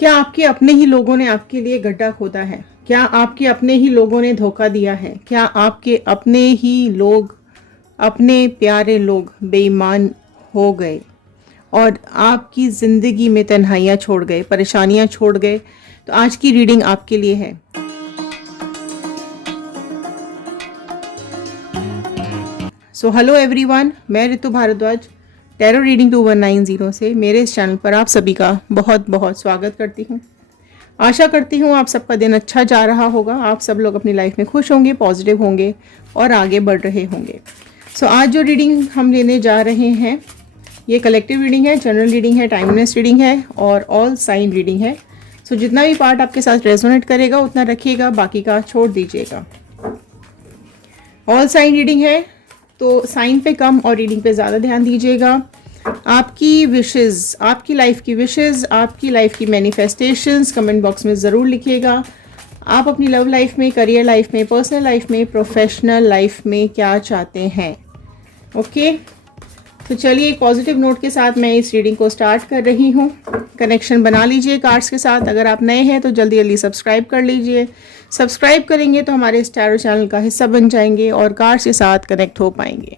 क्या आपके अपने ही लोगों ने आपके लिए गड्ढा खोदा है? क्या आपके अपने ही लोगों ने धोखा दिया है? क्या आपके अपने ही लोग, अपने प्यारे लोग बेईमान हो गए और आपकी ज़िंदगी में तन्हाइयाँ छोड़ गए, परेशानियाँ छोड़ गए? तो आज की रीडिंग आपके लिए है। सो हेलो एवरीवन, मैं ऋतु भारद्वाज टैरो रीडिंग 2190 से मेरे इस चैनल पर आप सभी का बहुत बहुत स्वागत करती हूँ। आशा करती हूँ आप सबका दिन अच्छा जा रहा होगा, आप सब लोग अपनी लाइफ में खुश होंगे, पॉजिटिव होंगे और आगे बढ़ रहे होंगे। सो आज जो रीडिंग हम लेने जा रहे हैं ये कलेक्टिव रीडिंग है, जनरल रीडिंग है, टाइमलेस रीडिंग है और ऑल साइन रीडिंग है। सो जितना भी पार्ट आपके साथ रेजोनेट करेगा उतना रखिएगा, बाकी का छोड़ दीजिएगा। ऑल साइन रीडिंग है तो साइन पे कम और रीडिंग पे ज़्यादा ध्यान दीजिएगा। आपकी विशेस, आपकी लाइफ की विशेस, आपकी लाइफ की मैनिफेस्टेशंस कमेंट बॉक्स में ज़रूर लिखिएगा। आप अपनी लव लाइफ में, करियर लाइफ में, पर्सनल लाइफ में, प्रोफेशनल लाइफ में क्या चाहते हैं। ओके, तो चलिए एक पॉजिटिव नोट के साथ मैं इस रीडिंग को स्टार्ट कर रही हूँ। कनेक्शन बना लीजिए कार्ड्स के साथ। अगर आप नए हैं तो जल्दी जल्दी सब्सक्राइब कर लीजिए। सब्सक्राइब करेंगे तो हमारे इस टैरो चैनल का हिस्सा बन जाएंगे और कार्ड्स के साथ कनेक्ट हो पाएंगे।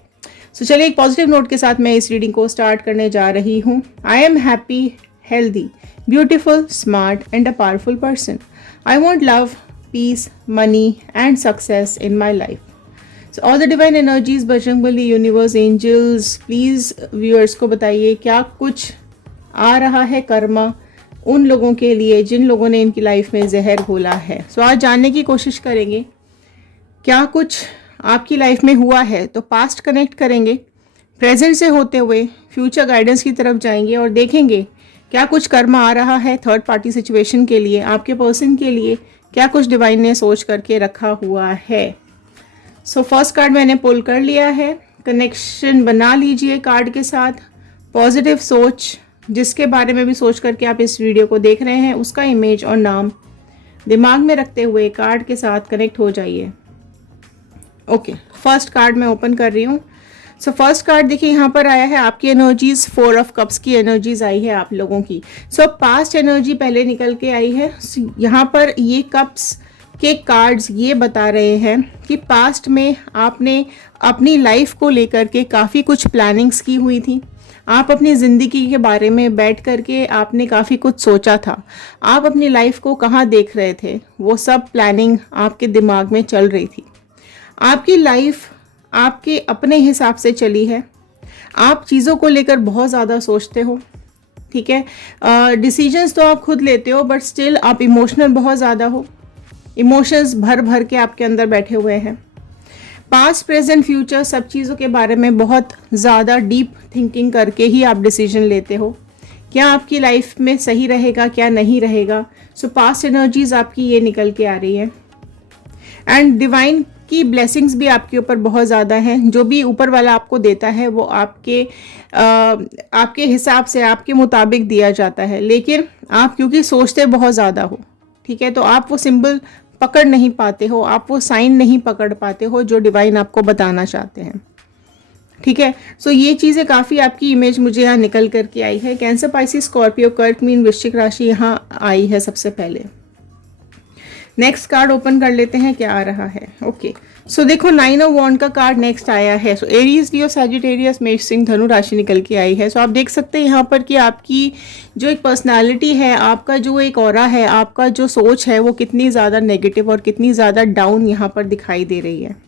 सो चलिए एक पॉजिटिव नोट के साथ मैं इस रीडिंग को स्टार्ट करने जा रही हूँ। I am happy, healthy, beautiful, smart and a powerful person. I want love, peace, money and success in my life. So all the divine energies, Bajrangbali, universe, angels, please viewers को बताइए क्या कुछ आ रहा है कर्मा उन लोगों के लिए जिन लोगों ने इनकी लाइफ में जहर घोला है। सो आज जानने की कोशिश करेंगे क्या कुछ आपकी लाइफ में हुआ है। तो पास्ट कनेक्ट करेंगे, प्रेजेंट से होते हुए फ्यूचर गाइडेंस की तरफ जाएंगे और देखेंगे क्या कुछ कर्मा आ रहा है थर्ड पार्टी सिचुएशन के लिए, आपके पर्सन के लिए क्या कुछ डिवाइन ने सोच करके रखा हुआ है। सो फर्स्ट कार्ड मैंने पुल कर लिया है। कनेक्शन बना लीजिए कार्ड के साथ। पॉजिटिव सोच, जिसके बारे में भी सोच करके आप इस वीडियो को देख रहे हैं, उसका इमेज और नाम दिमाग में रखते हुए कार्ड के साथ कनेक्ट हो जाइए। ओके, फर्स्ट कार्ड मैं ओपन कर रही हूँ। सो फर्स्ट कार्ड देखिए यहाँ पर आया है आपकी एनर्जीज, 4 ऑफ कप्स की एनर्जीज आई है आप लोगों की। सो पास्ट एनर्जी पहले निकल के आई है। यहाँ पर ये कप्स के कार्ड्स ये बता रहे हैं कि पास्ट में आपने अपनी लाइफ को लेकर के काफ़ी कुछ प्लानिंग्स की हुई थी। आप अपनी ज़िंदगी के बारे में बैठ कर के आपने काफ़ी कुछ सोचा था। आप अपनी लाइफ को कहाँ देख रहे थे, वो सब प्लानिंग आपके दिमाग में चल रही थी। आपकी लाइफ आपके अपने हिसाब से चली है। आप चीज़ों को लेकर बहुत ज़्यादा सोचते हो, ठीक है। डिसीजंस तो आप खुद लेते हो बट स्टिल आप इमोशनल बहुत ज़्यादा हो। इमोशंस भर भर के आपके अंदर बैठे हुए हैं। पास्ट, प्रेजेंट, फ्यूचर सब चीज़ों के बारे में बहुत ज़्यादा डीप थिंकिंग करके ही आप डिसीजन लेते हो। क्या आपकी लाइफ में सही रहेगा, क्या नहीं रहेगा। सो पास्ट एनर्जीज आपकी ये निकल के आ रही है एंड डिवाइन की ब्लेसिंग्स भी आपके ऊपर बहुत ज़्यादा हैं। जो भी ऊपर वाला आपको देता है वो आपके हिसाब से, आपके मुताबिक दिया जाता है, लेकिन आप क्योंकि सोचते बहुत ज़्यादा हो, ठीक है, तो आप वो सिंबल पकड़ नहीं पाते हो, आप वो साइन नहीं पकड़ पाते हो जो डिवाइन आपको बताना चाहते हैं, ठीक है। सो ये चीज़ें काफ़ी आपकी इमेज मुझे यहाँ निकल करके आई है। कैंसर, पाइसिस, स्कॉर्पियो, कर्क, मीन, वृश्चिक राशि यहाँ आई है सबसे पहले। नेक्स्ट कार्ड ओपन कर लेते हैं क्या आ रहा है। ओके, सो देखो 9 ऑफ वॉन्ड का कार्ड नेक्स्ट आया है। सो एरीज, लियो, सैजिटेरियस, मेष, सिंह, धनु राशि निकल के आई है। सो आप देख सकते हैं यहाँ पर कि आपकी जो एक पर्सनालिटी है, आपका जो एक ऑरा है, आपका जो सोच है वो कितनी ज़्यादा नेगेटिव और कितनी ज़्यादा डाउन यहाँ पर दिखाई दे रही है।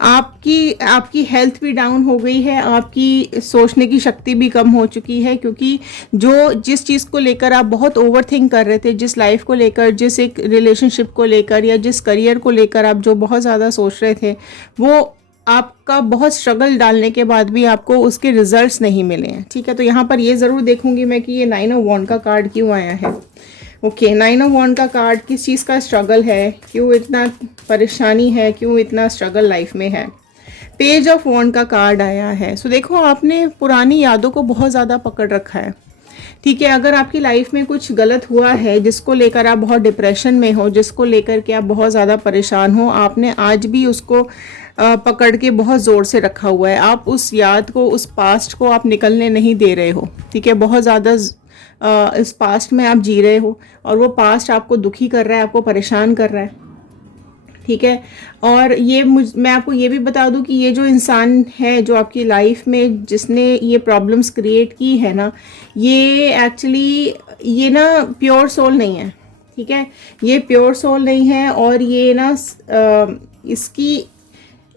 आपकी हेल्थ भी डाउन हो गई है, आपकी सोचने की शक्ति भी कम हो चुकी है, क्योंकि जिस चीज़ को लेकर आप बहुत ओवर थिंक कर रहे थे, जिस लाइफ को लेकर, जिस एक रिलेशनशिप को लेकर या जिस करियर को लेकर आप जो बहुत ज़्यादा सोच रहे थे, वो आपका बहुत स्ट्रगल डालने के बाद भी आपको उसके रिजल्ट्स नहीं मिले हैं, ठीक है। तो यहाँ पर ये ज़रूर देखूंगी मैं कि ये 9 ऑफ वॉन्ड का कार्ड क्यों आया है। ओके, 9 ऑफ वॉन्ड का कार्ड किस चीज़ का स्ट्रगल है, क्यों इतना परेशानी है, क्यों इतना स्ट्रगल लाइफ में है। पेज ऑफ वॉन्ड का कार्ड आया है। सो देखो आपने पुरानी यादों को बहुत ज़्यादा पकड़ रखा है, ठीक है। अगर आपकी लाइफ में कुछ गलत हुआ है जिसको लेकर आप बहुत डिप्रेशन में हो, जिसको लेकर के आप बहुत ज़्यादा परेशान हो, आपने आज भी उसको पकड़ के बहुत ज़ोर से रखा हुआ है। आप उस याद को, उस पास्ट को आप निकलने नहीं दे रहे हो, ठीक है। बहुत ज़्यादा इस पास्ट में आप जी रहे हो और वो पास्ट आपको दुखी कर रहा है, आपको परेशान कर रहा है। ठीक है। और मैं आपको ये भी बता दूं कि ये जो इंसान है जो आपकी लाइफ में जिसने ये प्रॉब्लम्स क्रिएट की है ना, ये एक्चुअली ये ना प्योर सोल नहीं है। ठीक है, ये प्योर सोल नहीं है और ये ना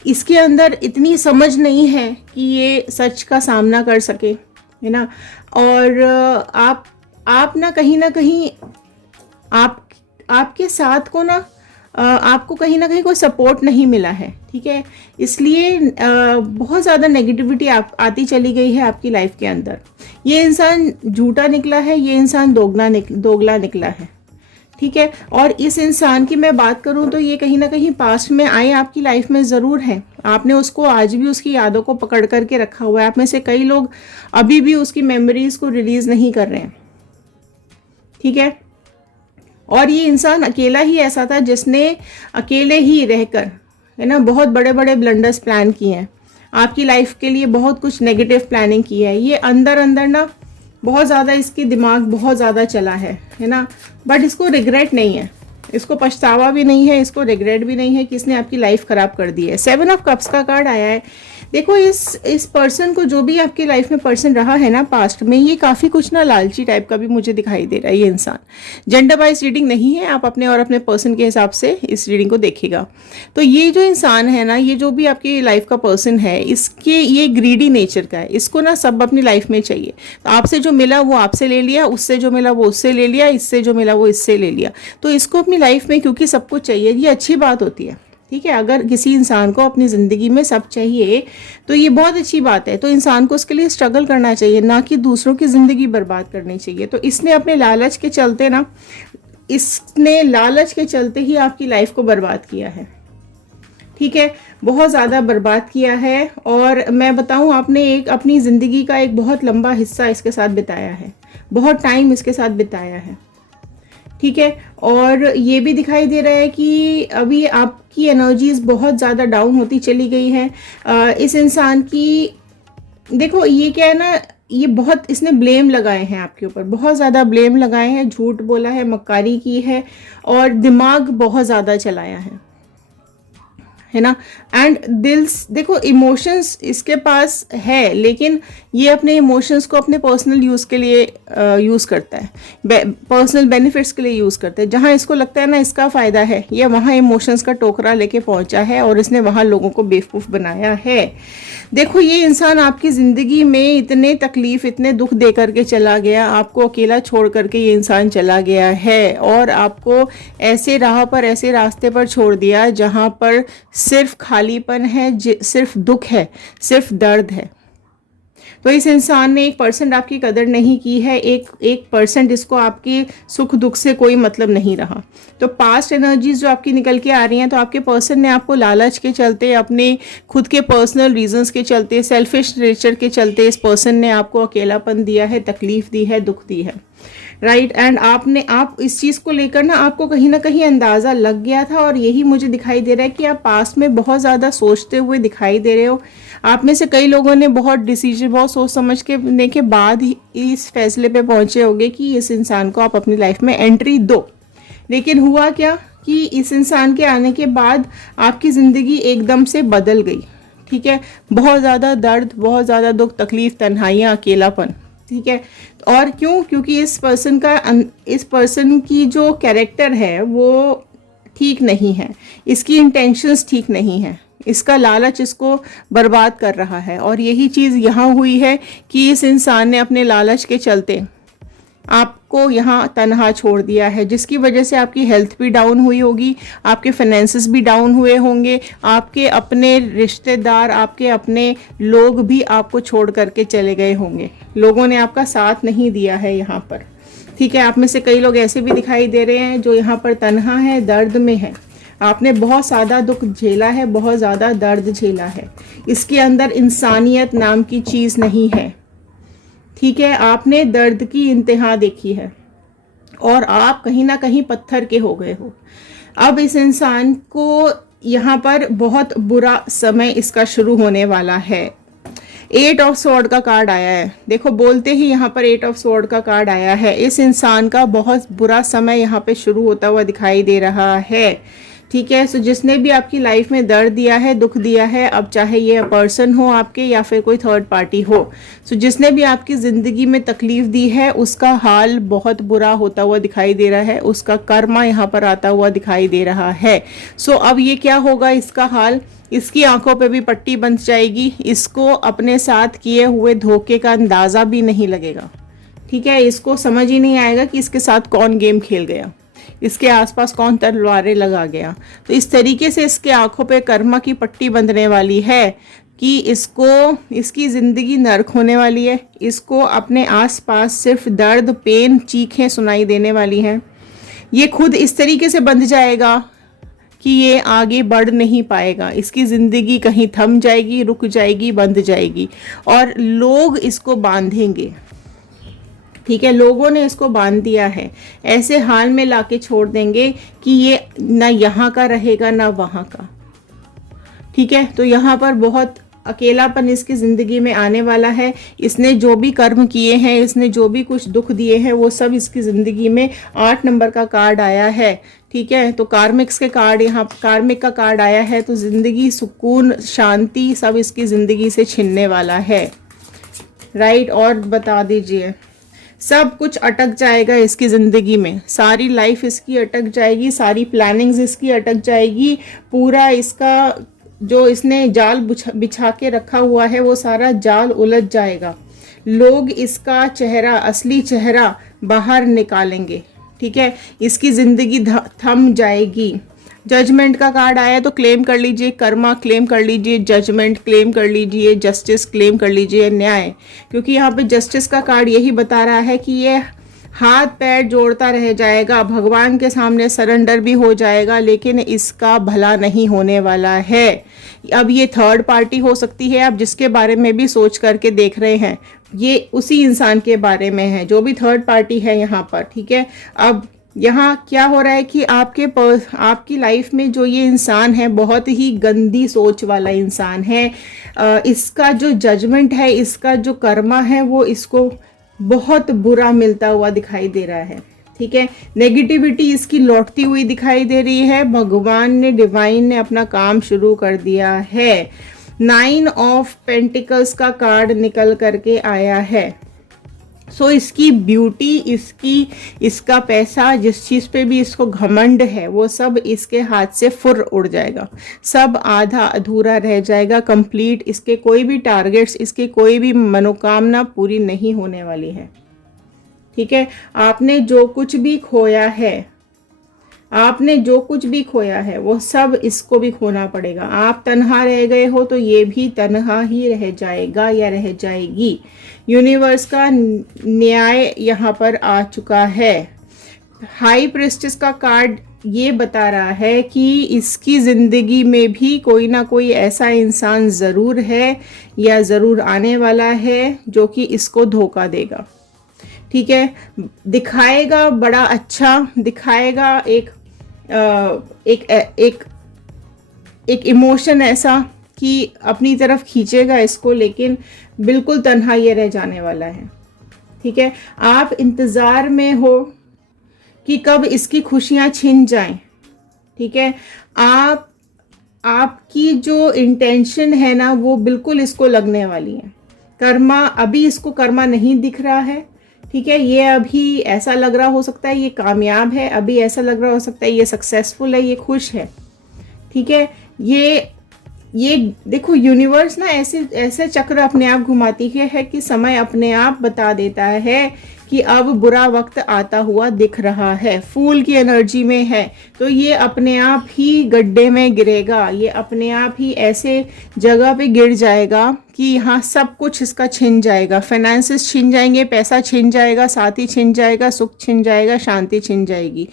इसके अंदर इतनी समझ नहीं है कि ये सच का सामना कर सके, है ना। और आप ना कहीं आपके साथ को ना आपको कहीं ना कहीं कोई सपोर्ट नहीं मिला है। ठीक है, इसलिए बहुत ज़्यादा नेगेटिविटी आती चली गई है आपकी लाइफ के अंदर। ये इंसान झूठा निकला है, ये इंसान दोगला निकला है। ठीक है, और इस इंसान की मैं बात करूं तो ये कहीं ना कहीं पास्ट में आए आपकी लाइफ में ज़रूर है। आपने उसको आज भी उसकी यादों को पकड़ करके रखा हुआ है। आप में से कई लोग अभी भी उसकी मेमोरीज को रिलीज नहीं कर रहे हैं। ठीक है, और ये इंसान अकेला ही ऐसा था जिसने अकेले ही रहकर, है ना, बहुत बड़े बड़े ब्लंडर्स प्लान किए हैं आपकी लाइफ के लिए, बहुत कुछ नेगेटिव प्लानिंग की है। ये अंदर अंदर ना बहुत ज़्यादा इसकी दिमाग बहुत ज़्यादा चला है ना, बट इसको रिग्रेट नहीं है, इसको पछतावा भी नहीं है, इसको रिग्रेट भी नहीं है कि इसने आपकी लाइफ ख़राब कर दी है। 7 ऑफ कप्स का कार्ड आया है। देखो इस पर्सन को, जो भी आपकी लाइफ में पर्सन रहा है ना पास्ट में, ये काफ़ी कुछ ना लालची टाइप का भी मुझे दिखाई दे रहा है। ये इंसान जेंडर वाइज रीडिंग नहीं है, आप अपने और अपने पर्सन के हिसाब से इस रीडिंग को देखिएगा। तो ये जो इंसान है ना, ये जो भी आपकी लाइफ का पर्सन है, इसके ये ग्रीडी नेचर का है। इसको ना सब अपनी लाइफ में चाहिए। तो आपसे जो मिला वो आपसे ले लिया, उससे जो मिला वो उससे ले लिया, इससे जो मिला वो इससे ले लिया। तो इसको अपनी लाइफ में क्योंकि सब कुछ चाहिए, ये अच्छी बात होती है। ठीक है, अगर किसी इंसान को अपनी ज़िंदगी में सब चाहिए तो ये बहुत अच्छी बात है। तो इंसान को उसके लिए स्ट्रगल करना चाहिए, ना कि दूसरों की ज़िंदगी बर्बाद करनी चाहिए। तो इसने अपने लालच के चलते ना, इसने लालच के चलते ही आपकी लाइफ को बर्बाद किया है। ठीक है, बहुत ज़्यादा बर्बाद किया है। और मैं बताऊं, आपने एक अपनी ज़िंदगी का एक बहुत लंबा हिस्सा इसके साथ बिताया है, बहुत टाइम इसके साथ बिताया है। ठीक है, और ये भी दिखाई दे रहा है कि अभी आपकी एनर्जीज बहुत ज़्यादा डाउन होती चली गई है। इस इंसान की, देखो ये क्या है ना, ये बहुत इसने ब्लेम लगाए हैं आपके ऊपर, बहुत ज़्यादा ब्लेम लगाए हैं, झूठ बोला है, मक्कारी की है और दिमाग बहुत ज़्यादा चलाया है ना। एंड दिल्स, देखो इमोशंस इसके पास है, लेकिन ये अपने इमोशंस को अपने पर्सनल यूज़ के लिए यूज़ करता है, पर्सनल बेनिफिट्स के लिए यूज़ करता है। जहाँ इसको लगता है ना इसका फ़ायदा है, ये वहाँ इमोशंस का टोकरा लेके पहुँचा है और इसने वहाँ लोगों को बेवकूफ़ बनाया है। देखो ये इंसान आपकी ज़िंदगी में इतने तकलीफ़, इतने दुख दे करके चला गया, आपको अकेला छोड़ करके ये इंसान चला गया है और आपको ऐसे राह पर, ऐसे रास्ते पर छोड़ दिया जहाँ पर सिर्फ खालीपन है, सिर्फ दुख है, सिर्फ दर्द है। तो इस इंसान ने 1% आपकी कदर नहीं की है, 1% इसको आपके सुख दुख से कोई मतलब नहीं रहा। तो पास्ट एनर्जीज जो आपकी निकल के आ रही हैं, तो आपके पर्सन ने आपको लालच के चलते, अपने खुद के पर्सनल रीजंस के चलते, सेल्फिश नेचर के चलते इस पर्सन ने आपको अकेलापन दिया है, तकलीफ दी है, दुख दी है। राइट, एंड आप इस चीज़ को लेकर ना, आपको कहीं ना कहीं अंदाज़ा लग गया था और यही मुझे दिखाई दे रहा है कि आप पास्ट में बहुत ज़्यादा सोचते हुए दिखाई दे रहे हो। आप में से कई लोगों ने बहुत सोच समझ के बाद ही इस फैसले पे पहुंचे होंगे कि इस इंसान को आप अपनी लाइफ में एंट्री दो। लेकिन हुआ क्या कि इस इंसान के आने के बाद आपकी ज़िंदगी एकदम से बदल गई। ठीक है, बहुत ज़्यादा दर्द, बहुत ज़्यादा दुख, तकलीफ, तन्हाइयाँ, अकेलापन। ठीक है, और क्यों? क्योंकि इस पर्सन की जो कैरेक्टर है वो ठीक नहीं है, इसकी इंटेंशंस ठीक नहीं है, इसका लालच इसको बर्बाद कर रहा है। और यही चीज़ यहाँ हुई है कि इस इंसान ने अपने लालच के चलते आपको यहाँ तनहा छोड़ दिया है, जिसकी वजह से आपकी हेल्थ भी डाउन हुई होगी, आपके फाइनेंसेस भी डाउन हुए होंगे, आपके अपने रिश्तेदार, आपके अपने लोग भी आपको छोड़ करके चले गए होंगे, लोगों ने आपका साथ नहीं दिया है यहाँ पर। ठीक है, आप में से कई लोग ऐसे भी दिखाई दे रहे हैं जो यहाँ पर तनहा है, दर्द में है। आपने बहुत ज़्यादा दुख झेला है, बहुत ज़्यादा दर्द झेला है, इसके अंदर इंसानियत नाम की चीज़ नहीं है। ठीक है, आपने दर्द की इंतहा देखी है और आप कहीं ना कहीं पत्थर के हो गए हो। अब इस इंसान को यहाँ पर बहुत बुरा समय इसका शुरू होने वाला है। एट ऑफ स्वॉर्ड का कार्ड आया है। देखो बोलते ही यहाँ पर एट ऑफ स्वॉर्ड का कार्ड आया है। इस इंसान का बहुत बुरा समय यहाँ पे शुरू होता हुआ दिखाई दे रहा है। ठीक है, सो जिसने भी आपकी लाइफ में दर्द दिया है, दुख दिया है, अब चाहे ये पर्सन हो आपके या फिर कोई थर्ड पार्टी हो, सो जिसने भी आपकी ज़िंदगी में तकलीफ दी है उसका हाल बहुत बुरा होता हुआ दिखाई दे रहा है, उसका कर्मा यहाँ पर आता हुआ दिखाई दे रहा है। सो अब ये क्या होगा, इसका हाल, इसकी आंखों पे भी पट्टी बंध जाएगी, इसको अपने साथ किए हुए धोखे का अंदाज़ा भी नहीं लगेगा। ठीक है, इसको समझ ही नहीं आएगा कि इसके साथ कौन गेम खेल गया, इसके आसपास कौन तलवारें लगा गया। तो इस तरीके से इसके आंखों पे कर्मा की पट्टी बंधने वाली है कि इसको, इसकी ज़िंदगी नर्क होने वाली है। इसको अपने आसपास सिर्फ दर्द, पेन, चीखें सुनाई देने वाली हैं। ये खुद इस तरीके से बंध जाएगा कि ये आगे बढ़ नहीं पाएगा। इसकी ज़िंदगी कहीं थम जाएगी, रुक जाएगी, बंध जाएगी और लोग इसको बांधेंगे। ठीक है, लोगों ने इसको बांध दिया है, ऐसे हाल में लाके छोड़ देंगे कि ये ना यहाँ का रहेगा ना वहाँ का। ठीक है, तो यहाँ पर बहुत अकेलापन इसकी ज़िंदगी में आने वाला है। इसने जो भी कर्म किए हैं, इसने जो भी कुछ दुख दिए हैं, वो सब इसकी ज़िंदगी में 8 नंबर का कार्ड आया है। ठीक है, तो कार्मिक्स के कार्ड, यहाँ कार्मिक का कार्ड आया है, तो ज़िंदगी, सुकून, शांति सब इसकी ज़िंदगी से छिनने वाला है। राइट, और बता दीजिए, सब कुछ अटक जाएगा इसकी ज़िंदगी में, सारी लाइफ इसकी अटक जाएगी, सारी प्लानिंग्स इसकी अटक जाएगी, पूरा इसका जो इसने जाल बिछा के रखा हुआ है वो सारा जाल उलझ जाएगा। लोग इसका चेहरा, असली चेहरा बाहर निकालेंगे। ठीक है, इसकी ज़िंदगी थम जाएगी। जजमेंट का कार्ड आया तो क्लेम कर लीजिए, कर्मा क्लेम कर लीजिए, जजमेंट क्लेम कर लीजिए, जस्टिस क्लेम कर लीजिए, न्याय। क्योंकि यहाँ पे जस्टिस का कार्ड यही बता रहा है कि ये हाथ पैर जोड़ता रह जाएगा, भगवान के सामने सरेंडर भी हो जाएगा, लेकिन इसका भला नहीं होने वाला है। अब ये थर्ड पार्टी हो सकती है, आप जिसके बारे में भी सोच करके देख रहे हैं, ये उसी इंसान के बारे में है जो भी थर्ड पार्टी है यहाँ पर। ठीक है, अब यहाँ क्या हो रहा है कि आपकी लाइफ में जो ये इंसान है बहुत ही गंदी सोच वाला इंसान है। इसका जो जजमेंट है, इसका जो कर्मा है, वो इसको बहुत बुरा मिलता हुआ दिखाई दे रहा है। ठीक है, नेगेटिविटी इसकी लौटती हुई दिखाई दे रही है। भगवान ने, डिवाइन ने अपना काम शुरू कर दिया है। 9 ऑफ पेंटिकल्स का कार्ड निकल करके आया है। सो इसकी ब्यूटी, इसका पैसा, जिस चीज़ पे भी इसको घमंड है, वो सब इसके हाथ से फुर उड़ जाएगा, सब आधा अधूरा रह जाएगा। कंप्लीट इसके कोई भी टारगेट्स, इसकी कोई भी मनोकामना पूरी नहीं होने वाली है। ठीक है, आपने जो कुछ भी खोया है, आपने जो कुछ भी खोया है वो सब इसको भी खोना पड़ेगा। आप तन्हा रह गए हो तो ये भी तन्हा ही रह जाएगा या रह जाएगी। यूनिवर्स का न्याय यहाँ पर आ चुका है। हाई प्रिस्टेस का कार्ड ये बता रहा है कि इसकी ज़िंदगी में भी कोई ना कोई ऐसा इंसान ज़रूर है या ज़रूर आने वाला है जो कि इसको धोखा देगा। ठीक है, दिखाएगा बड़ा अच्छा, दिखाएगा एक इमोशन ऐसा कि अपनी तरफ खींचेगा इसको, लेकिन बिल्कुल तन्हा ये रह जाने वाला है। ठीक है, आप इंतज़ार में हो कि कब इसकी खुशियां छिन जाएं। ठीक है, आपकी जो इंटेंशन है ना, वो बिल्कुल इसको लगने वाली है। कर्मा, अभी इसको कर्मा नहीं दिख रहा है। ठीक है, ये अभी ऐसा लग रहा हो सकता है ये कामयाब है, अभी ऐसा लग रहा हो सकता है ये सक्सेसफुल है, ये खुश है। ठीक है, ये देखो, यूनिवर्स ना ऐसे चक्र अपने आप घुमाती है कि समय अपने आप बता देता है कि अब बुरा वक्त आता हुआ दिख रहा है। फूल की एनर्जी में है तो ये अपने आप ही गड्ढे में गिरेगा, ये अपने आप ही ऐसे जगह पे गिर जाएगा कि यहाँ सब कुछ इसका छिन जाएगा। फाइनेंसेस छिन जाएंगे, पैसा छिन जाएगा, साथी छिन जाएगा, सुख छिन जाएगा, शांति छिन जाएगी।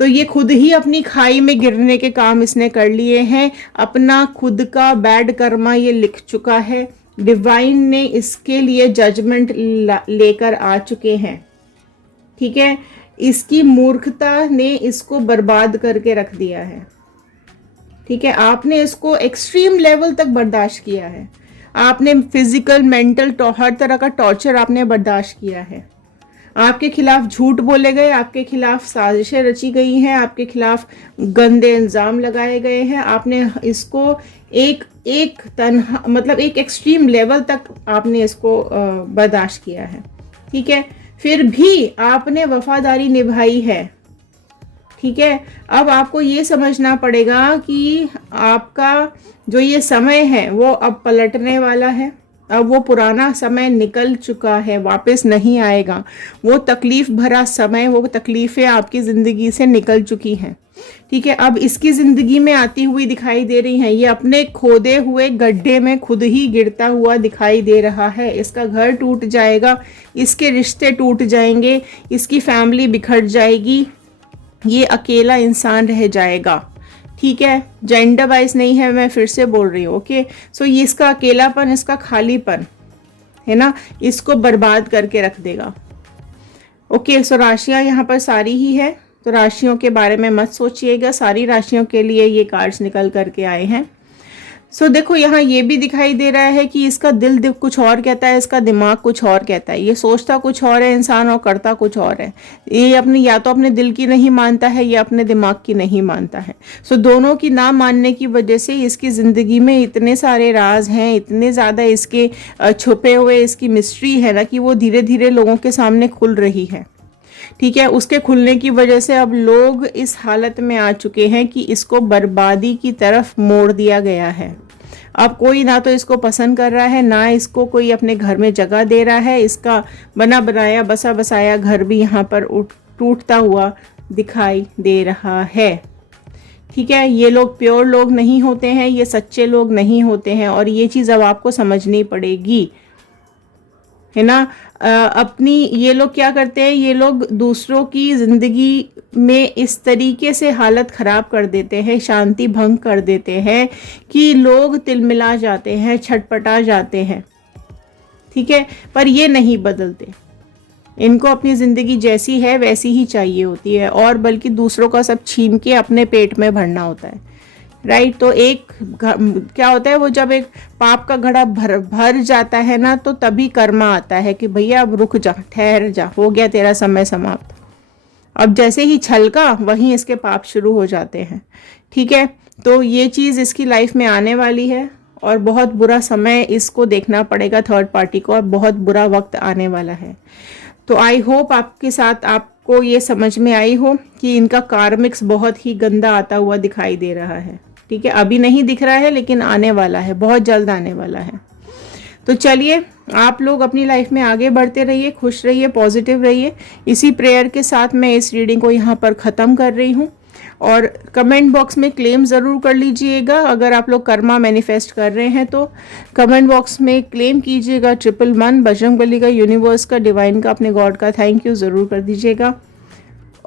तो ये खुद ही अपनी खाई में गिरने के काम इसने कर लिए हैं। अपना खुद का बैड कर्मा ये लिख चुका है। डिवाइन ने इसके लिए जजमेंट लेकर आ चुके हैं। ठीक है, इसकी मूर्खता ने इसको बर्बाद करके रख दिया है। ठीक है, आपने इसको एक्सट्रीम लेवल तक बर्दाश्त किया है। आपने फिजिकल मेंटल हर तरह का टॉर्चर आपने बर्दाश्त किया है। आपके खिलाफ झूठ बोले गए, आपके खिलाफ साजिशें रची गई हैं, आपके खिलाफ गंदे इल्ज़ाम लगाए गए हैं। आपने इसको एक तनहा मतलब एक एक्सट्रीम लेवल तक आपने इसको बर्दाश्त किया है, ठीक है। फिर भी आपने वफादारी निभाई है, ठीक है। अब आपको ये समझना पड़ेगा कि आपका जो ये समय है वो अब पलटने वाला है। अब वो पुराना समय निकल चुका है, वापस नहीं आएगा। वो तकलीफ़ भरा समय, वो तकलीफ़ें आपकी ज़िंदगी से निकल चुकी हैं, ठीक है। अब इसकी ज़िंदगी में आती हुई दिखाई दे रही हैं। ये अपने खोदे हुए गड्ढे में खुद ही गिरता हुआ दिखाई दे रहा है। इसका घर टूट जाएगा, इसके रिश्ते टूट जाएंगे, इसकी फैमिली बिखर जाएगी, ये अकेला इंसान रह जाएगा, ठीक है। जेंडर वाइज नहीं है, मैं फिर से बोल रही हूँ, ओके। सो ये इसका अकेलापन, इसका खालीपन है ना, इसको बर्बाद करके रख देगा, ओके। सो राशियाँ यहाँ पर सारी ही है, तो राशियों के बारे में मत सोचिएगा। सारी राशियों के लिए ये कार्ड्स निकल करके आए हैं। सो देखो यहाँ ये भी दिखाई दे रहा है कि इसका दिल कुछ और कहता है, इसका दिमाग कुछ और कहता है। ये सोचता कुछ और है इंसान और करता कुछ और है। ये अपनी या तो अपने दिल की नहीं मानता है या अपने दिमाग की नहीं मानता है। सो दोनों की ना मानने की वजह से इसकी ज़िंदगी में इतने सारे राज हैं, इतने ज़्यादा इसके छुपे हुए इसकी मिस्ट्री है ना कि वो धीरे धीरे लोगों के सामने खुल रही है, ठीक है। उसके खुलने की वजह से अब लोग इस हालत में आ चुके हैं कि इसको बर्बादी की तरफ मोड़ दिया गया है। अब कोई ना तो इसको पसंद कर रहा है, ना इसको कोई अपने घर में जगह दे रहा है। इसका बना बनाया बसा बसाया घर भी यहाँ पर टूटता हुआ दिखाई दे रहा है, ठीक है। ये लोग प्योर लोग नहीं होते हैं, ये सच्चे लोग नहीं होते हैं, और ये चीज़ अब आपको समझनी पड़ेगी, है ना। अपनी ये लोग क्या करते हैं, ये लोग दूसरों की ज़िंदगी में इस तरीके से हालत ख़राब कर देते हैं, शांति भंग कर देते हैं कि लोग तिलमिला जाते हैं, छटपटा जाते हैं, ठीक है। पर ये नहीं बदलते, इनको अपनी ज़िंदगी जैसी है वैसी ही चाहिए होती है, और बल्कि दूसरों का सब छीन के अपने पेट में भरना होता है, राइट। तो एक क्या होता है, वो जब एक पाप का घड़ा भर जाता है ना, तो तभी कर्मा आता है कि भैया अब रुक जा, ठहर जा, हो गया तेरा समय समाप्त। अब जैसे ही छलका वहीं इसके पाप शुरू हो जाते हैं, ठीक है। तो ये चीज़ इसकी लाइफ में आने वाली है, और बहुत बुरा समय इसको देखना पड़ेगा थर्ड पार्टी को, और बहुत बुरा वक्त आने वाला है। तो आई होप आपके साथ आपको ये समझ में आई हो कि इनका कार्मिक्स बहुत ही गंदा आता हुआ दिखाई दे रहा है, ठीक है। अभी नहीं दिख रहा है लेकिन आने वाला है, बहुत जल्द आने वाला है। तो चलिए, आप लोग अपनी लाइफ में आगे बढ़ते रहिए, खुश रहिए, पॉजिटिव रहिए। इसी प्रेयर के साथ मैं इस रीडिंग को यहाँ पर ख़त्म कर रही हूँ। और कमेंट बॉक्स में क्लेम ज़रूर कर लीजिएगा। अगर आप लोग कर्मा मैनिफेस्ट कर रहे हैं तो कमेंट बॉक्स में क्लेम कीजिएगा 111 बजरंगबली का, यूनिवर्स का, डिवाइन का, अपने गॉड का थैंक यू ज़रूर कर दीजिएगा।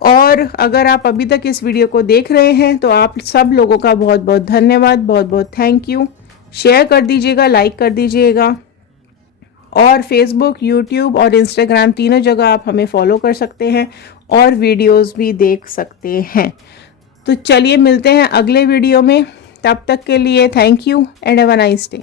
और अगर आप अभी तक इस वीडियो को देख रहे हैं तो आप सब लोगों का बहुत बहुत धन्यवाद, बहुत बहुत थैंक यू। शेयर कर दीजिएगा, लाइक कर दीजिएगा, और फेसबुक, यूट्यूब और इंस्टाग्राम तीनों जगह आप हमें फॉलो कर सकते हैं और वीडियोस भी देख सकते हैं। तो चलिए मिलते हैं अगले वीडियो में, तब तक के लिए thank you and have a nice day.